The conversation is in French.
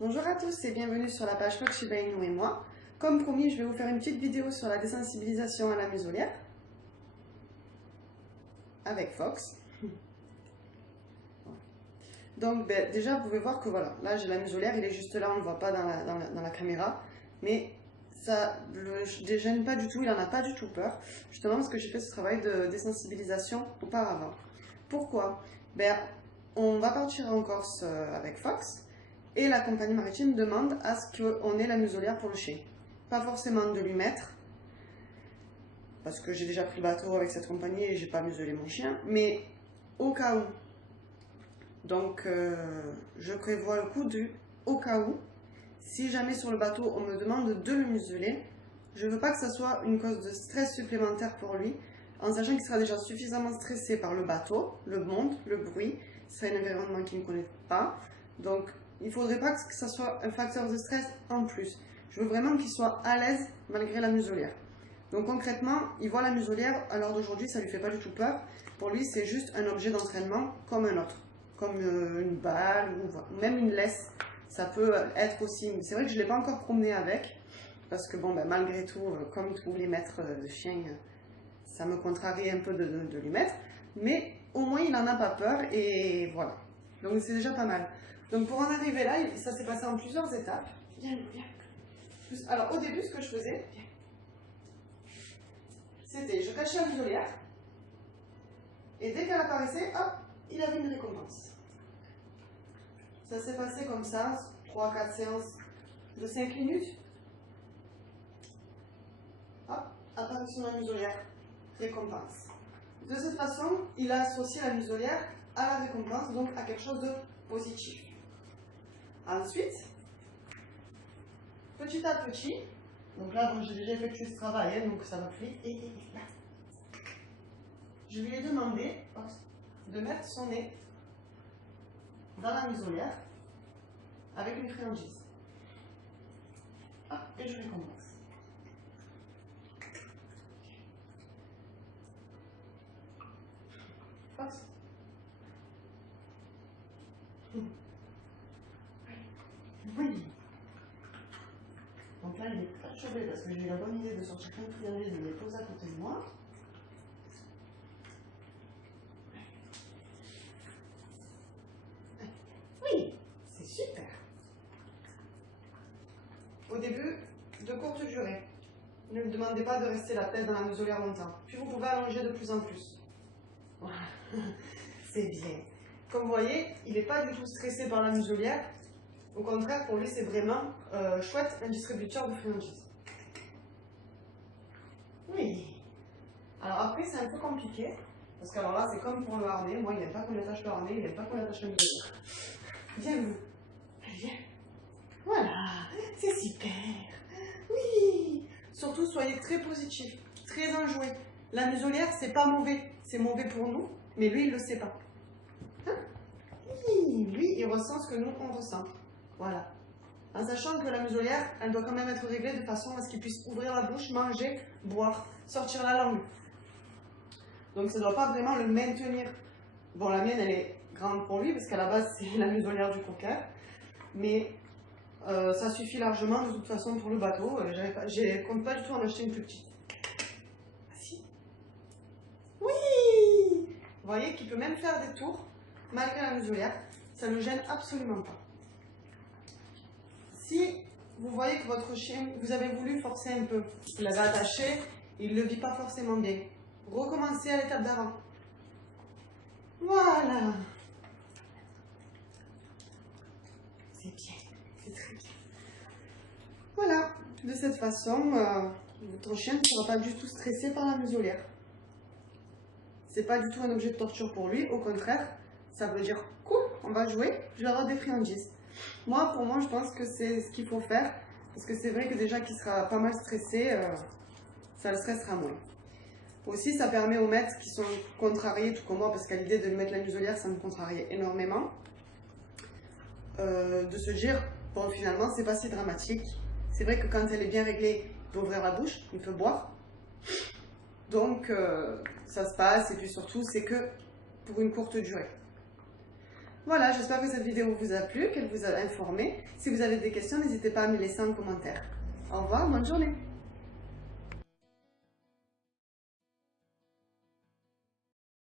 Bonjour à tous et bienvenue sur la page Flock Shiba Inu et moi. Comme promis, je vais vous faire une petite vidéo sur la désensibilisation à la muselière avec Fox. Donc déjà vous pouvez voir que voilà, là j'ai la muselière, il est juste là, on ne le voit pas dans la caméra, mais ça ne le dégêne pas du tout, il n'en a pas du tout peur, justement parce que j'ai fait ce travail de désensibilisation auparavant. Pourquoi? On va partir en Corse avec Fox. Et la compagnie maritime demande à ce qu'on ait la muselière pour le chien. Pas forcément de lui mettre, parce que j'ai déjà pris le bateau avec cette compagnie et j'ai pas muselé mon chien, mais au cas où. Donc je prévois le coup du au cas où. Si jamais sur le bateau on me demande de le museler, je veux pas que ça soit une cause de stress supplémentaire pour lui, en sachant qu'il sera déjà suffisamment stressé par le bateau, le monde, le bruit, c'est un environnement qu'il ne connaît pas. Donc il ne faudrait pas que ça soit un facteur de stress en plus. Je veux vraiment qu'il soit à l'aise malgré la muselière. Donc concrètement, il voit la muselière, à l'heure d'aujourd'hui, ça ne lui fait pas du tout peur. Pour lui, c'est juste un objet d'entraînement comme un autre. Comme une balle ou même une laisse. Ça peut être aussi... C'est vrai que je ne l'ai pas encore promené avec. Parce que bon, malgré tout, comme tous les maîtres de chiens, ça me contrarie un peu de lui mettre. Mais au moins, il n'en a pas peur et voilà. Donc c'est déjà pas mal. Donc pour en arriver là, ça s'est passé en plusieurs étapes. Viens, viens. Alors au début, ce que je faisais, c'était je cachais la muselière, et dès qu'elle apparaissait, hop, il avait une récompense. Ça s'est passé comme ça, 3-4 séances de 5 minutes. Hop, apparition de la muselière, récompense. De cette façon, il a associé la muselière à la récompense, donc à quelque chose de positif. Ensuite, petit à petit, donc là j'ai déjà effectué ce travail, donc ça va plus vite, et là, je lui ai demandé de mettre son nez dans la muselière avec une friandise. Et je récompense. Fox. Oui. Donc là, il est perturbé parce que j'ai eu la bonne idée de sortir une friandise et de les poser à côté de moi. Oui, c'est super. Au début, de courte durée. Ne me demandez pas de rester la tête dans la muselière longtemps. Puis vous pouvez allonger de plus en plus. Voilà. C'est bien. Comme vous voyez, il n'est pas du tout stressé par la muselière. Au contraire, pour lui, c'est vraiment chouette, un distributeur de friandises. Oui. Alors après, c'est un peu compliqué. Parce que alors là, c'est comme pour le harnais. Moi, il n'aime pas qu'on attache le harnais, il n'aime pas qu'on attache la muselière. Viens, vous. Allez, viens. Voilà. C'est super. Oui. Surtout, soyez très positif, très enjoué. La muselière, c'est pas mauvais. C'est mauvais pour nous, mais lui, il le sait pas. Hein? Oui. Lui, il ressent ce que nous, on ressent. Voilà. En sachant que la muselière, elle doit quand même être réglée de façon à ce qu'il puisse ouvrir la bouche, manger, boire, sortir la langue. Donc ça ne doit pas vraiment le maintenir. Bon, la mienne, elle est grande pour lui, parce qu'à la base, c'est la muselière du cocker. Mais ça suffit largement, de toute façon, pour le bateau. Je ne compte pas du tout en acheter une plus petite. Ah si. Oui. Vous voyez qu'il peut même faire des tours, malgré la muselière. Ça ne le gêne absolument pas. Si vous voyez que votre chien, vous avez voulu forcer un peu, vous l'avez attaché, il ne le vit pas forcément bien, recommencez à l'étape d'avant. Voilà. C'est bien, c'est très bien. Voilà, de cette façon, votre chien ne sera pas du tout stressé par la muselière. C'est pas du tout un objet de torture pour lui, au contraire, ça veut dire cool, on va jouer, je vais avoir des friandises. Moi, pour moi, je pense que c'est ce qu'il faut faire, parce que c'est vrai que déjà qu'il sera pas mal stressé, ça le stressera moins. Aussi, ça permet aux maîtres qui sont contrariés, tout comme moi, parce qu'à l'idée de lui mettre la muselière, ça me contrariait énormément, de se dire, bon, finalement, c'est pas si dramatique. C'est vrai que quand elle est bien réglée, il peut ouvrir la bouche, il peut boire. Donc, ça se passe, et puis surtout, c'est que pour une courte durée. Voilà, j'espère que cette vidéo vous a plu, qu'elle vous a informé. Si vous avez des questions, n'hésitez pas à me laisser en commentaire. Au revoir, bonne journée.